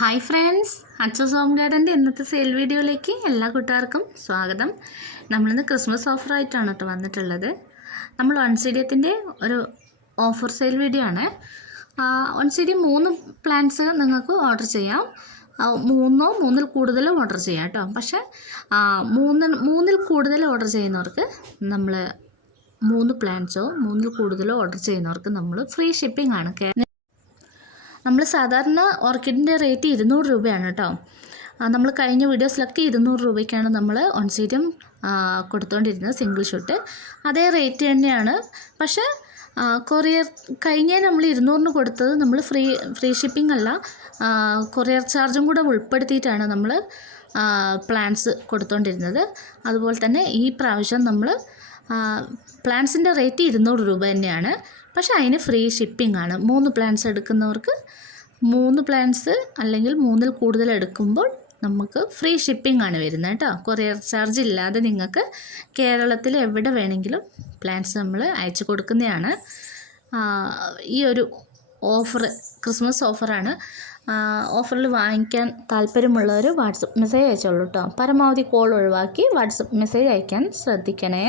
Hi friends, Achus home ഗാർഡൻ്റെ ഇന്നത്തെ sale വീഡിയോയിലേക്ക് എല്ലാ കൂട്ടുകാർക്കും സ്വാഗതം. നമ്മളിന്ന് ക്രിസ്മസ് ഓഫറായിട്ടാണ് കേട്ടോ വന്നിട്ടുള്ളത്. നമ്മൾ ഒൺസീഡിയത്തിൻ്റെ ഒരു ഓഫർ സെയിൽ വീഡിയോ ആണ്. ഒൺസീഡിയം 3 പ്ലാന്റ്സ് നിങ്ങൾക്ക് ഓർഡർ ചെയ്യാം. 3 കൂടുതലോ ഓർഡർ ചെയ്യാം കേട്ടോ. പക്ഷേ 3 കൂടുതൽ ഓർഡർ ചെയ്യുന്നവർക്ക് നമ്മൾ 3 പ്ലാന്റ്സോ 3 കൂടുതലോ ഓർഡർ ചെയ്യുന്നവർക്ക് നമ്മൾ ഫ്രീ ഷിപ്പിംഗ് ആണ്. നമ്മൾ സാധാരണ ഓർക്കിഡിൻ്റെ റേറ്റ് 200 രൂപയാണ് കേട്ടോ. നമ്മൾ കഴിഞ്ഞ വീഡിയോസിലൊക്കെ 200 രൂപയ്ക്കാണ് നമ്മൾ ഒൺസീഡിയം കൊടുത്തുകൊണ്ടിരുന്നത്, സിംഗിൾ ഷൂട്ട്. അതേ റേറ്റ് തന്നെയാണ്. പക്ഷേ കൊറിയർ കഴിഞ്ഞ നമ്മൾ 200 കൊടുത്തത് നമ്മൾ ഫ്രീ ഷിപ്പിംഗ് അല്ല, കൊറിയർ ചാർജും കൂടെ ഉൾപ്പെടുത്തിയിട്ടാണ് നമ്മൾ പ്ലാന്റ്സ് കൊടുത്തുകൊണ്ടിരുന്നത്. അതുപോലെ തന്നെ ഈ പ്രാവശ്യം നമ്മൾ പ്ലാന്റ്സിൻ്റെ റേറ്റ് 200 രൂപ തന്നെയാണ്. പക്ഷേ അതിന് ഫ്രീ ഷിപ്പിംഗ് ആണ്. 3 പ്ലാന്റ്സ് എടുക്കുന്നവർക്ക് 3 പ്ലാന്റ്സ് അല്ലെങ്കിൽ 3 കൂടുതൽ എടുക്കുമ്പോൾ നമുക്ക് ഫ്രീ ഷിപ്പിംഗ് ആണ് വരുന്നത് കേട്ടോ. കൊറിയർ ചാർജ് ഇല്ലാതെ നിങ്ങൾക്ക് കേരളത്തിൽ എവിടെ വേണമെങ്കിലും പ്ലാന്റ്സ് നമ്മൾ അയച്ചു കൊടുക്കുന്നതാണ്. ഈ ഒരു ഓഫർ ക്രിസ്മസ് ഓഫറാണ്. ഓഫറിൽ വാങ്ങിക്കാൻ താല്പര്യമുള്ളവർ വാട്സപ്പ് മെസ്സേജ് അയച്ചോളൂ കേട്ടോ. പരമാവധി കോൾ ഒഴിവാക്കി വാട്സപ്പ് മെസ്സേജ് അയക്കാൻ ശ്രദ്ധിക്കണേ.